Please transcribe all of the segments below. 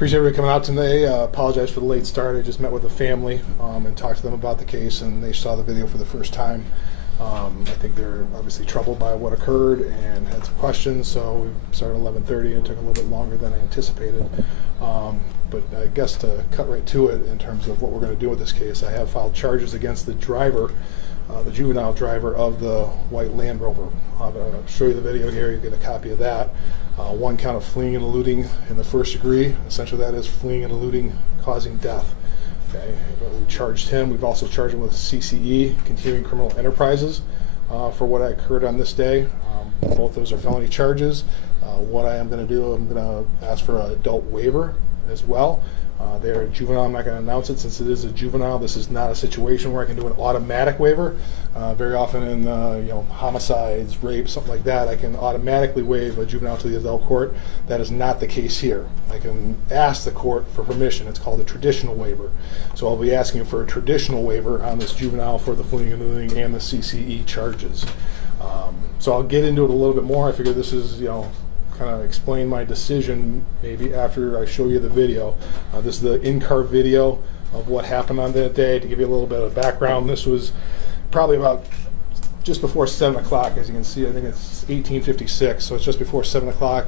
Appreciate everybody coming out today. Apologize for the late start. I just met with the family and talked to them about the case, and they saw the video for the first time. I think they're obviously troubled by what occurred and had some questions, so we started at 11:30 and it took a little bit longer than I anticipated. But I guess to cut right to it in terms of what we're going to do with this case, I have filed charges against the driver, the juvenile driver of the white Land Rover. I'll show you the video here. You get a copy of that. One count of fleeing and eluding in the first degree. Essentially, that is fleeing and eluding causing death. Okay, we charged him. We've also charged him with CCE, continuing criminal enterprises, for what occurred on this day. Both those are felony charges. What I am going to do, I'm going to ask for an adult waiver as well. They're a juvenile. I'm not going to announce it since it is a juvenile. This is not a situation where I can do an automatic waiver. Very often in homicides, rape, something like that, I can automatically waive a juvenile to the adult court. That is not the case here. I can ask the court for permission. It's called a traditional waiver. So I'll be asking for a traditional waiver on this juvenile for the fleeing and eluding and the CCE charges. So I'll get into it a little bit more. I figure this is, kind of explain my decision maybe after I show you the video. This is the in-car video of what happened on that day. To give you a little bit of background, this was probably about just before 7 o'clock. As you can see, I think it's 1856, so it's just before 7 o'clock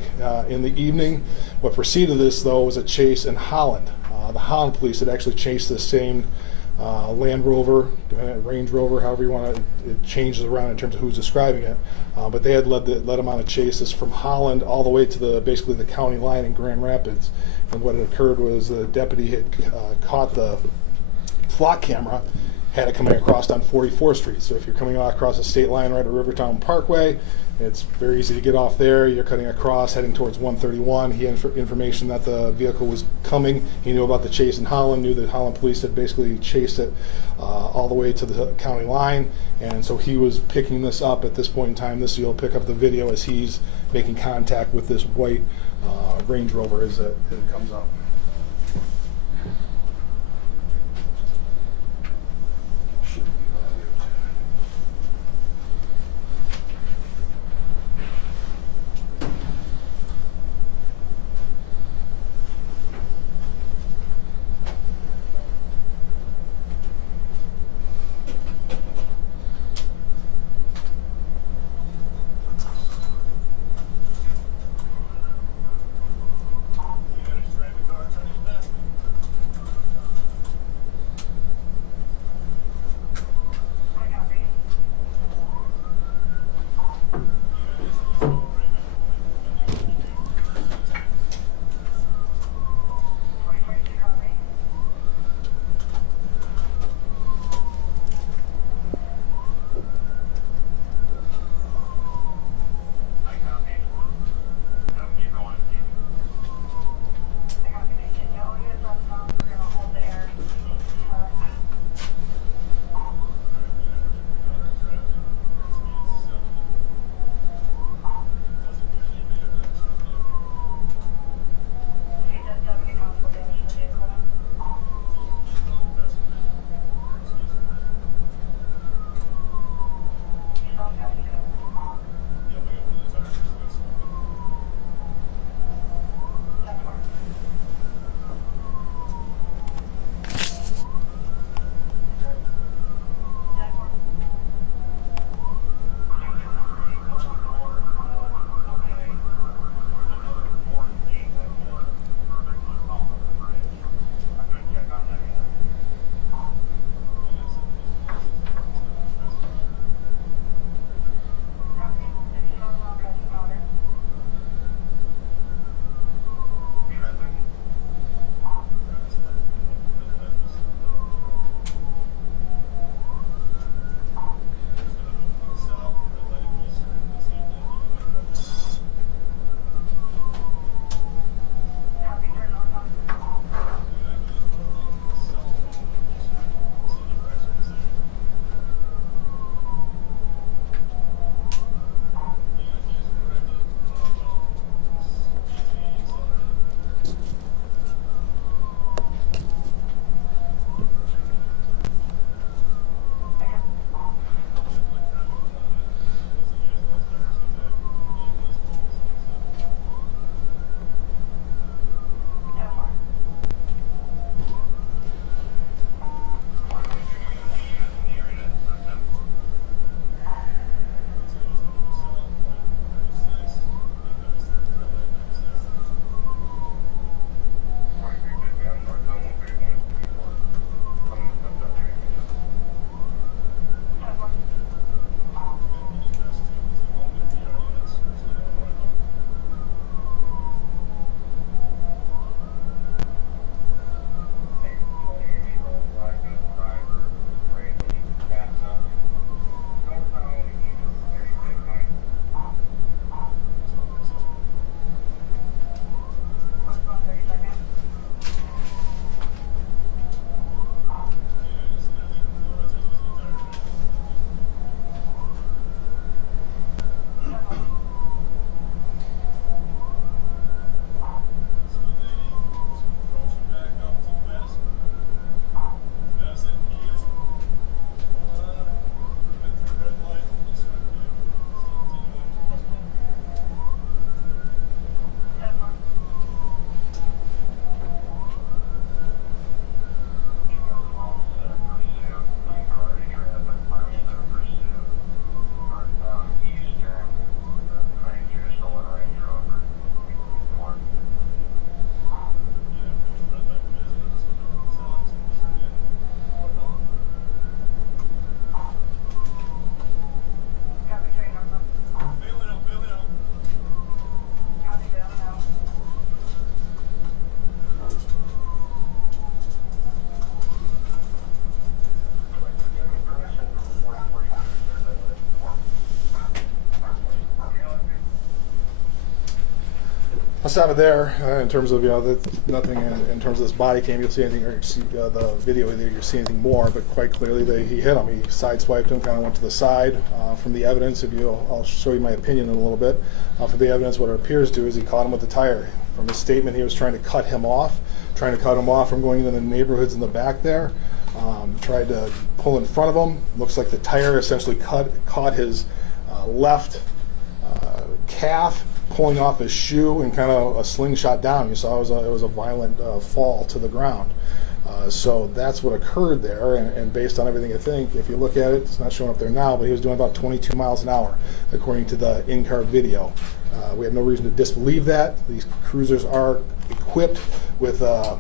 in the evening. What preceded this, though, was a chase in Holland. The Holland police had actually chased this same Land Rover, Range Rover, however you want to, it changes around in terms of who's describing it. But they had led them on a chase. This from Holland all the way to basically the county line in Grand Rapids. And what had occurred was the deputy had caught the flock camera, had it coming across on 44th Street. So if you're coming across the state line right at Rivertown Parkway, it's very easy to get off there. You're cutting across, heading towards 131. He had information that the vehicle was coming. He knew about the chase in Holland, knew that Holland police had basically chased it all the way to the county line. And so he was picking this up at this point in time. You'll pick up the video as he's making contact with this white Range Rover as it comes up. I'll stop it there. In terms of, nothing in terms of this body cam, you'll see anything, or see, the video either you'll see anything more, but quite clearly he hit him. He sideswiped him, kind of went to the side. From the evidence, I'll show you my opinion in a little bit. From the evidence, what it appears to is he caught him with the tire. From his statement, he was trying to cut him off from going into the neighborhoods in the back there. Tried to pull in front of him. Looks like the tire essentially caught his left calf, pulling off his shoe and kind of a slingshot down. You saw it was a violent fall to the ground. So that's what occurred there, and based on everything I think, if you look at it, it's not showing up there now, but he was doing about 22 miles an hour, according to the in-car video. We have no reason to disbelieve that. These cruisers are equipped with the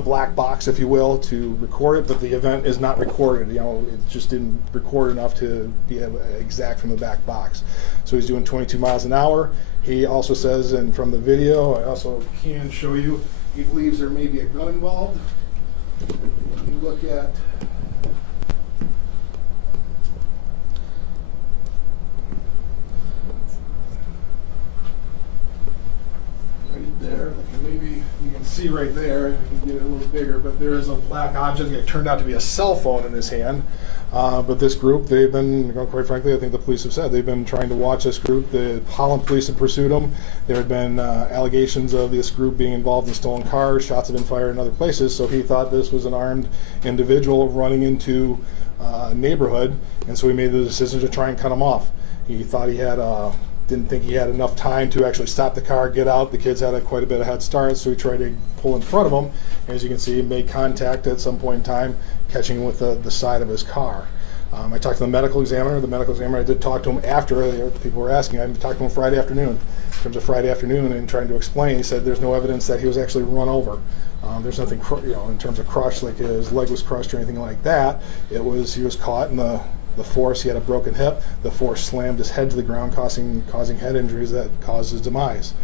black box, if you will, to record it, but the event is not recorded. It just didn't record enough to be exact from the back box. So he's doing 22 miles an hour. He also says, and from the video, I also can show you, he believes there may be a gun involved. You look at right there, maybe you can see right there, you can get it a little bigger, but there is a black object. It turned out to be a cell phone in his hand. But this group, they've been, quite frankly, I think the police have said, they've been trying to watch this group. The Holland police have pursued them. There had been allegations of this group being involved in stolen cars. Shots have been fired in other places. So he thought this was an armed individual running into a neighborhood, and so he made the decision to try and cut him off. He thought he had didn't think he had enough time to actually stop the car, get out. The kids had quite a bit of head start, so he tried to pull in front of him. As you can see, he made contact at some point in time, catching him with the side of his car. I talked to the medical examiner. The medical examiner, I did talk to him after. People were asking. I talked to him Friday afternoon, in terms of Friday afternoon, and trying to explain. He said there's no evidence that he was actually run over. There's nothing, in terms of crush, like his leg was crushed or anything like that. He was caught in the force. He had a broken hip. The force slammed his head to the ground, causing head injuries that caused his demise.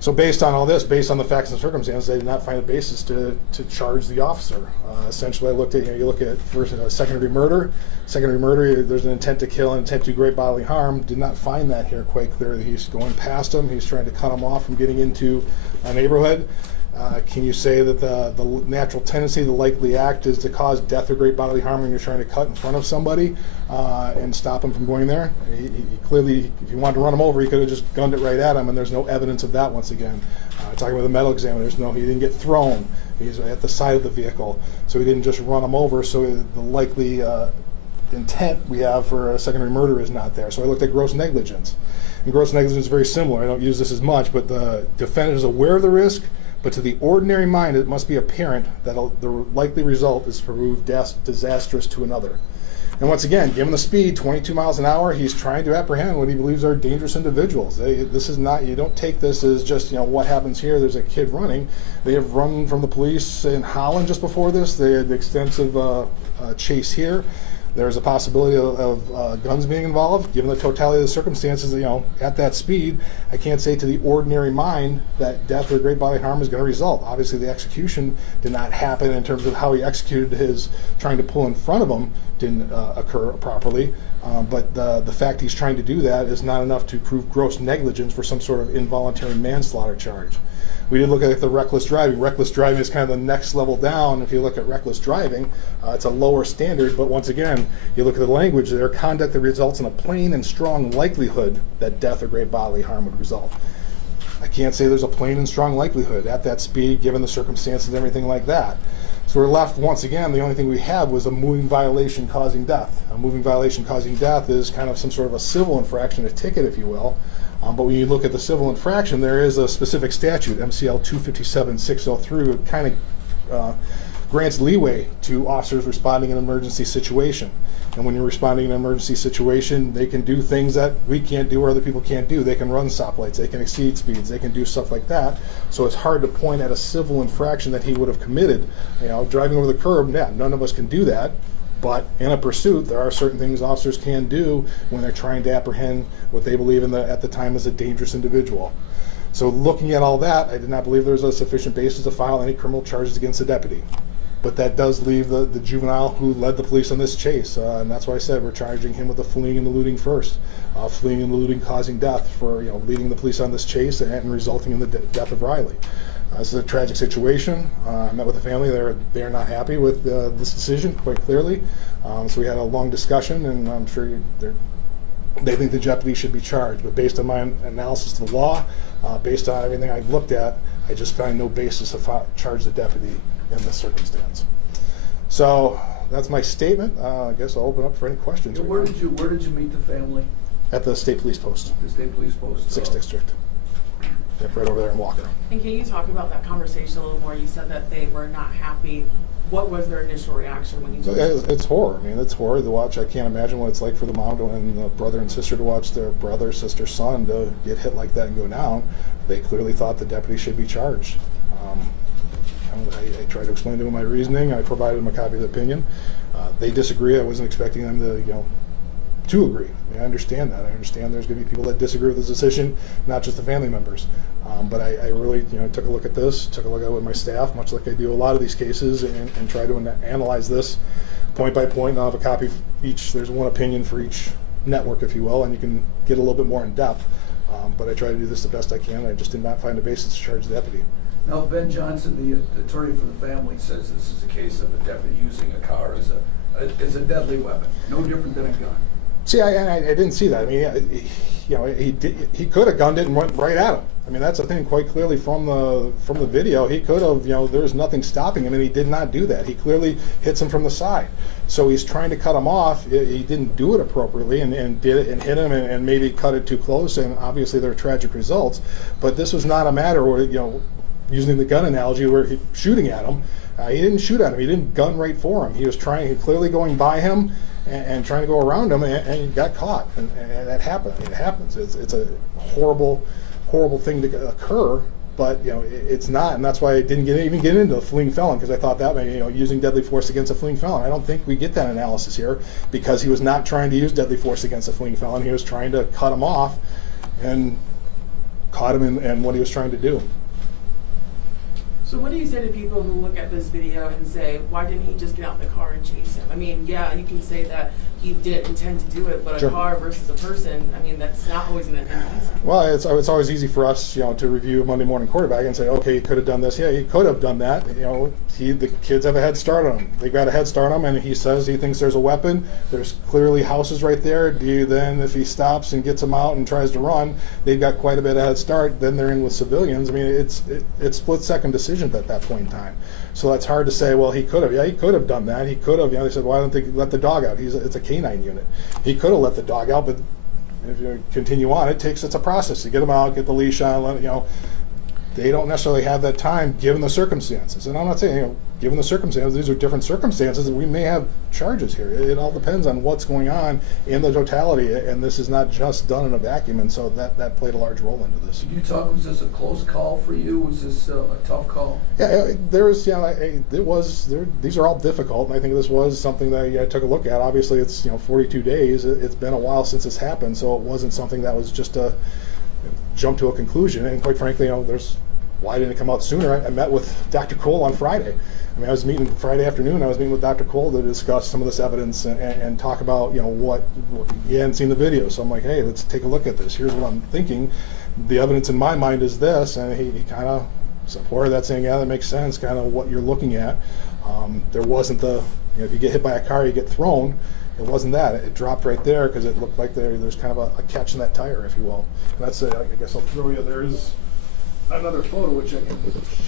So based on all this, based on the facts and circumstances, they did not find a basis to charge the officer. Essentially, I looked at, you look at first second-degree murder. Second-degree murder, there's an intent to kill and intent to do great bodily harm. Did not find that here quite clearly. He's going past him. He's trying to cut him off from getting into a neighborhood. Can you say that the natural tendency, the likely act, is to cause death or great bodily harm when you're trying to cut in front of somebody and stop him from going there? He clearly, if you wanted to run him over, he could have just gunned it right at him, and there's no evidence of that once again. Talking with the medical examiner, he didn't get thrown. He's at the side of the vehicle, so he didn't just run him over, so the likely intent we have for a secondary murder is not there. So I looked at gross negligence. And gross negligence is very similar. I don't use this as much, but the defendant is aware of the risk, but to the ordinary mind, it must be apparent that the likely result is to prove disastrous to another. And once again, given the speed, 22 miles an hour, he's trying to apprehend what he believes are dangerous individuals. This is not, you don't take this as just, what happens here, there's a kid running. They have run from the police in Holland just before this. They had extensive chase here. There's a possibility of guns being involved. Given the totality of the circumstances, at that speed, I can't say to the ordinary mind that death or great bodily harm is going to result. Obviously, the execution did not happen in terms of how he executed his trying to pull in front of him didn't occur properly. But the fact he's trying to do that is not enough to prove gross negligence for some sort of involuntary manslaughter charge. We did look at the reckless driving. Reckless driving is kind of the next level down. If you look at reckless driving, it's a lower standard, but once again, you look at the language there, conduct that results in a plain and strong likelihood that death or great bodily harm would result. I can't say there's a plain and strong likelihood at that speed, given the circumstances and everything like that. So we're left, once again, the only thing we have was a moving violation causing death. A moving violation causing death is kind of some sort of a civil infraction, a ticket, if you will. But when you look at the civil infraction, there is a specific statute, MCL 257-603, it kind of grants leeway to officers responding in an emergency situation. And when you're responding in an emergency situation, they can do things that we can't do or other people can't do. They can run stoplights, they can exceed speeds, they can do stuff like that. So it's hard to point at a civil infraction that he would have committed. Driving over the curb, none of us can do that. But in a pursuit, there are certain things officers can do when they're trying to apprehend what they believe at the time is a dangerous individual. So looking at all that, I did not believe there was a sufficient basis to file any criminal charges against the deputy. But that does leave the juvenile who led the police on this chase, and that's why I said we're charging him with the fleeing and eluding first. Fleeing and eluding causing death for leading the police on this chase and resulting in the death of Riley. This is a tragic situation. I met with the family. They're not happy with this decision, quite clearly. So we had a long discussion, and I'm sure they think the deputy should be charged. But based on my analysis of the law, based on everything I've looked at, I just find no basis to charge the deputy in this circumstance. So that's my statement. I guess I'll open up for any questions. Yeah, where did you meet the family? At the state police post. The state police post. 6th District. Yep, right over there in Walker. And can you talk about that conversation a little more? You said that they were not happy. What was their initial reaction when you told them? It's horror. I mean, it's horror to watch. I can't imagine what it's like for the mom and the brother and sister to watch their brother, sister, son to get hit like that and go down. They clearly thought the deputy should be charged. I tried to explain to them my reasoning. I provided them a copy of the opinion. They disagree. I wasn't expecting them to agree. I mean, I understand that. I understand there's going to be people that disagree with this decision, not just the family members. But I really took a look at this, took a look at it with my staff, much like I do a lot of these cases, and try to analyze this point by point. And I'll have a copy of each. There's one opinion for each network, if you will, and you can get a little bit more in depth. But I try to do this the best I can. I just did not find a basis to charge the deputy. Now, Ben Johnson, the attorney for the family, says this is a case of a deputy using a car as a deadly weapon, no different than a gun. See, I didn't see that. I mean, he could have gunned it and went right at him. I mean, that's the thing. Quite clearly from the video, he could have. There's nothing stopping him, and he did not do that. He clearly hits him from the side. So he's trying to cut him off. He didn't do it appropriately, and did it and hit him, and maybe cut it too close. And obviously, there are tragic results. But this was not a matter where using the gun analogy, where he shooting at him. He didn't shoot at him. He didn't gun right for him. He was clearly going by him and trying to go around him, and he got caught. And that happened. I mean, it happens. It's a horrible thing to occur, but it's not, and that's why I didn't even get into the fleeing felon, because I thought that using deadly force against a fleeing felon. I don't think we get that analysis here, because he was not trying to use deadly force against a fleeing felon. He was trying to cut him off, and caught him in what he was trying to do. So what do you say to people who look at this video and say, why didn't he just get out in the car and chase him? I mean, yeah, you can say that he didn't intend to do it, but Sure. A car versus a person, I mean, that's not always going to end easy. Well, it's always easy for us, to review a Monday morning quarterback and say, okay, he could have done this. Yeah, he could have done that. The kids have a head start on him. They got a head start on him, and he says he thinks there's a weapon. There's clearly houses right there. Do you then, if he stops and gets them out and tries to run, they've got quite a bit of head start. Then they're in with civilians. I mean, it's split-second decisions at that point in time. So that's hard to say, well, he could have. Yeah, he could have done that. He could have. They said, why don't they let the dog out? It's a canine unit. He could have let the dog out, but if you continue on, it's a process to get them out, get the leash on. They don't necessarily have that time given the circumstances. And I'm not saying, given the circumstances, these are different circumstances, and we may have charges here. It all depends on what's going on in the totality, and this is not just done in a vacuum, and so that played a large role into this. Did you talk, was this a close call for you? Was this a tough call? Yeah, these are all difficult, and I think this was something that I took a look at. Obviously, it's 42 days. It's been a while since this happened, so it wasn't something that was just a jump to a conclusion. And quite frankly, why didn't it come out sooner? I met with Dr. Cole on Friday. I mean, I was meeting Friday afternoon. I was meeting with Dr. Cole to discuss some of this evidence and talk about, what he hadn't seen the video. So I'm like, hey, let's take a look at this. Here's what I'm thinking. The evidence in my mind is this, and he kind of supported that, saying, yeah, that makes sense, kind of what you're looking at. There wasn't if you get hit by a car, you get thrown. It wasn't that. It dropped right there because it looked like there's kind of a catch in that tire, if you will. And that's I guess I'll throw you. There is another photo which I can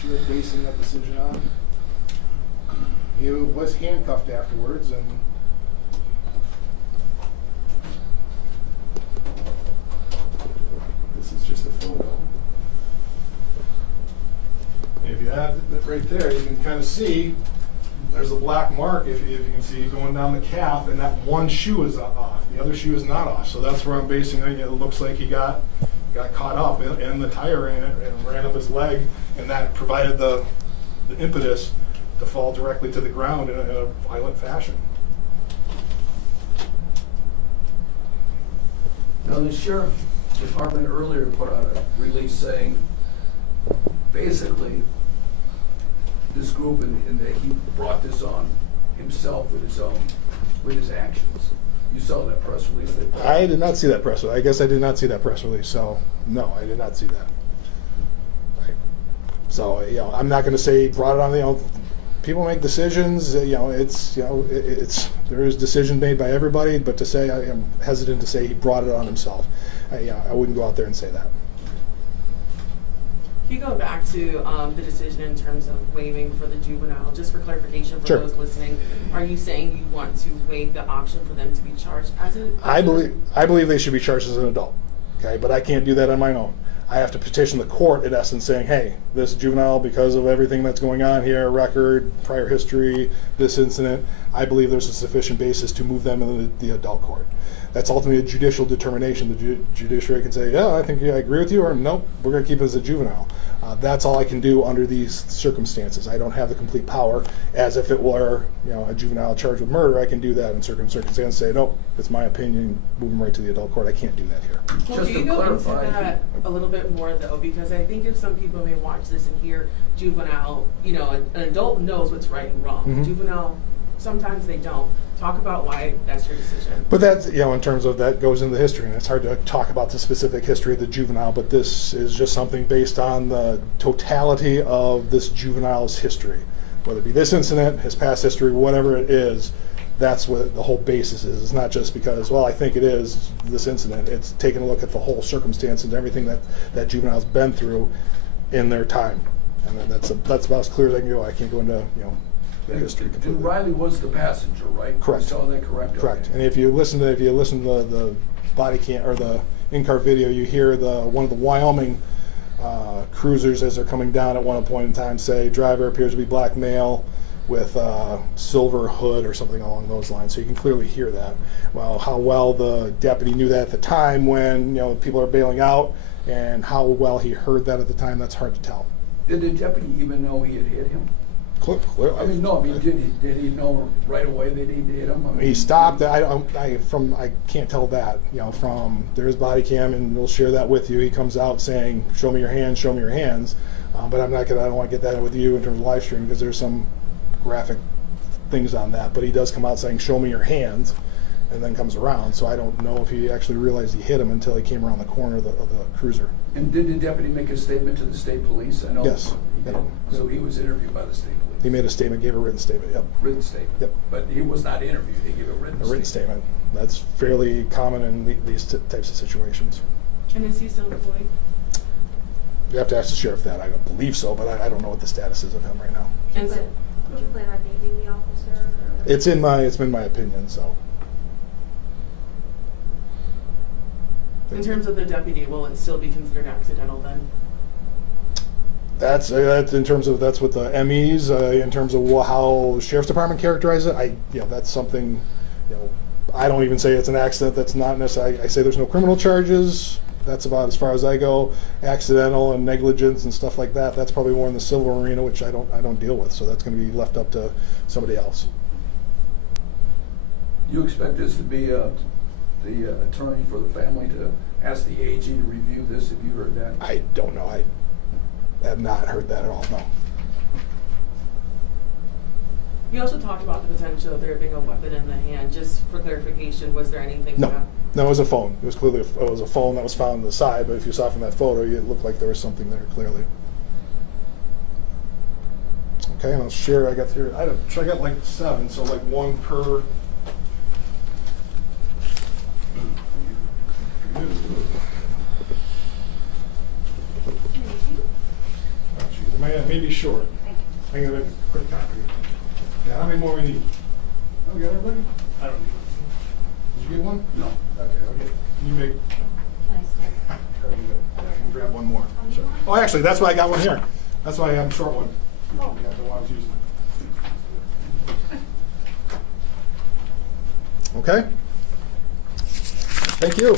share basing that decision on. He was handcuffed afterwards, and this is just a photo. If you have it right there, you can kind of see there's a black mark, if you can see, going down the calf, and that one shoe is off. The other shoe is not off. So that's where I'm basing it. It looks like he got caught up in the tire and ran up his leg, and that provided the impetus to fall directly to the ground in a violent fashion. Now, the sheriff department earlier put out a release saying, basically, this group and that he brought this on himself with his actions. You saw that press release? They put out? I did not see that press release. I guess I did not see that press release, so no, I did not see that. So, you know, I'm not going to say he brought it on, you know, people make decisions, you know, it's there is decision made by everybody, but to say, I am hesitant to say he brought it on himself. I wouldn't go out there and say that. Can you go back to the decision in terms of waiving for the juvenile, just for clarification for Sure. those listening? Are you saying you want to waive the option for them to be charged as a? I believe they should be charged as an adult, okay, but I can't do that on my own. I have to petition the court, in essence, saying, hey, this juvenile, because of everything that's going on here, record, prior history, this incident, I believe there's a sufficient basis to move them into the adult court. That's ultimately a judicial determination. The judiciary can say, yeah, I think I agree with you, or nope, we're going to keep it as a juvenile. That's all I can do under these circumstances. I don't have the complete power, as if it were, you know, a juvenile charged with murder. I can do that in certain circumstances. Say, nope, it's my opinion. Move them right to the adult court. I can't do that here. Well, Just can you to go into clarify, that a little bit more though? Because I think if some people may watch this and hear juvenile, you know, an adult knows what's right and wrong. Mhm. Juvenile, sometimes they don't. Talk about why that's your decision. But that's, you know, in terms of that goes into the history, and it's hard to talk about the specific history of the juvenile, but this is just something based on the totality of this juvenile's history. Whether it be this incident, his past history, whatever it is, that's what the whole basis is. It's not just because, well, I think it is this incident. It's taking a look at the whole circumstance and everything that juvenile's been through in their time. And then that's about as clear as I can go. I can't go into, you know, the history completely. And Riley was the passenger, right? Correct. You saw that correct? Correct. Okay. And if you listen to the body cam or the in-car video, you hear one of the Wyoming cruisers as they're coming down at one point in time say, driver appears to be black male with silver hood or something along those lines. So you can clearly hear that. Well, how well the deputy knew that at the time when, you know, people are bailing out, and how well he heard that at the time, that's hard to tell. Did the deputy even know he had hit him? Clearly. I mean, no. I mean, did he know right away that he hit him? I mean, He stopped. I can't tell that. You know, from there's body cam, and we'll share that with you. He comes out saying, "Show me your hands. Show me your hands." But I'm not gonna. I don't want to get that with you in terms of live stream because there's some graphic things on that. But he does come out saying, "Show me your hands," and then comes around. So I don't know if he actually realized he hit him until he came around the corner of the cruiser. And did the deputy make a statement to the state police? I know Yes. he did. Yep. So he was interviewed by the state police. He made a statement, gave a written statement. Yep. Written statement. Yep. But he was not interviewed. He gave a written A written statement. That's fairly common in these types of situations. And is he still employed? You have to ask the sheriff that. I don't believe so, but I don't know what the status is of him right now. And so, Would you plan on naming the officer? Or? It's been my opinion. So. in terms of the deputy, will it still be considered accidental then? That's in terms of that's what the MEs in terms of how sheriff's department characterize it. That's something, I don't even say it's an accident. That's not necessarily. I say there's no criminal charges. That's about as far as I go. Accidental and negligence and stuff like that. That's probably more in the civil arena, which I don't deal with. So that's going to be left up to somebody else. You expect this to be the attorney for the family to ask the AG to review this? Have you heard that? I don't know. I have not heard that at all. No. You also talked about the potential of there being a weapon in the hand. Just for clarification, was there anything? No. No, it was a phone. It was clearly it was a phone that was found on the side. But if you saw from that photo, it looked like there was something there clearly. Okay, and I'll share. I got like 7, so like 1 per. It may be short. I'm going to make a quick copy. Yeah, how many more we need? Oh, we got everybody? I don't need one. Did you get one? No. Okay, I'll get. Can you make? Nice. I can grab one more. Sure. Oh, actually, that's why I got one here. That's why I have a short one. Oh. Yeah, the one I was using. Okay. Thank you.